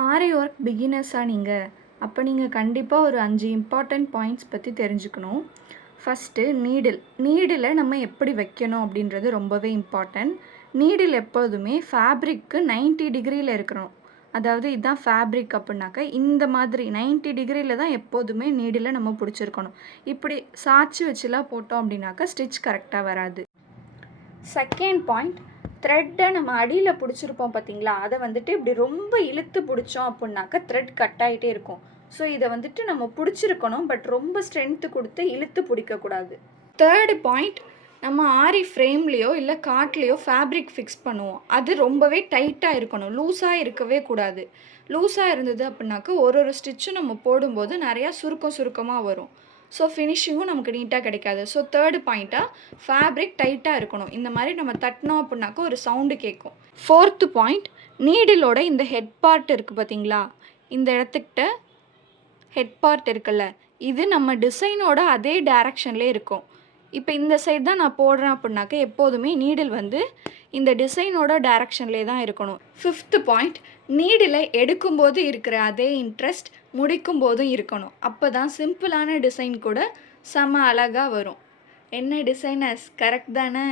ஆரி work பிகினர்ஸா நீங்கள்? அப்போ நீங்கள் கண்டிப்பாக ஒரு 5 இம்பார்ட்டன்ட் பாயிண்ட்ஸ் பற்றி தெரிஞ்சுக்கணும். ஃபஸ்ட்டு நீடிலை நம்ம எப்படி வைக்கணும் அப்படின்றது ரொம்பவே இம்பார்ட்டன்ட். நீடில் எப்போதுமே ஃபேப்ரிக்கு 90 டிகிரியில் இருக்கணும். அதாவது இதுதான் ஃபேப்ரிக் அப்படின்னாக்கா இந்த மாதிரி 90 டிகிரியில் தான் எப்போதுமே நீடிலை நம்ம பிடிச்சிருக்கணும். இப்படி சாய்ச்சி வச்சுலாம் போட்டோம் அப்படின்னாக்கா ஸ்டிச் கரெக்டாக வராது. செகண்ட் பாயிண்ட், த்ரெட்டை நம்ம அடியில் பிடிச்சிருப்போம் பார்த்தீங்களா, அதை வந்துட்டு இப்படி ரொம்ப இழுத்து பிடிச்சோம் அப்படின்னாக்கா த்ரெட் கட் ஆகிட்டே இருக்கும். ஸோ இதை வந்துட்டு நம்ம பிடிச்சிருக்கணும், பட் ரொம்ப ஸ்ட்ரென்த்து கொடுத்து இழுத்து பிடிக்கக்கூடாது. தேர்டு பாயிண்ட், நம்ம ஆரி ஃப்ரேம்லேயோ இல்லை காட்லேயோ ஃபேப்ரிக் ஃபிக்ஸ் பண்ணுவோம். அது ரொம்பவே டைட்டாக இருக்கணும், லூஸாக இருக்கவே கூடாது. லூஸாக இருந்தது அப்படின்னாக்கா ஒரு ஸ்டிச்சும் நம்ம போடும்போது நிறையா சுருக்கமாக வரும். ஸோ ஃபினிஷிங்கும் நமக்கு நீட்டாக கிடைக்காது. ஸோ தேர்டு பாயிண்ட்டாக ஃபேப்ரிக் டைட்டாக இருக்கணும். இந்த மாதிரி நம்ம தட்டினோம் அப்படின்னாக்கா ஒரு சவுண்டு கேட்கும். ஃபோர்த்து பாயிண்ட், நீடிலோட இந்த ஹெட் பார்ட் இருக்குது பார்த்தீங்களா, இந்த இடத்துக்கிட்ட ஹெட் பார்ட் இருக்குல்ல, இது நம்ம டிசைனோட அதே டைரக்ஷன்லேயே இருக்கும். இப்போ இந்த சைடு தான் நான் போடுறேன் அப்படின்னாக்கா எப்போதுமே நீடில் வந்து இந்த டிசைனோட டைரக்ஷன்லேயே தான் இருக்கணும். ஃபிஃப்த்து பாயிண்ட், நீடில் எடுக்கும்போது இருக்கிற அதே இன்ட்ரெஸ்ட் முடிக்கும் போதும் இருக்கணும். அப்போ தான் சிம்பிளான டிசைன் கூட செம அழகாக வரும். என்ன டிசைனர்ஸ், கரெக்ட் தானே?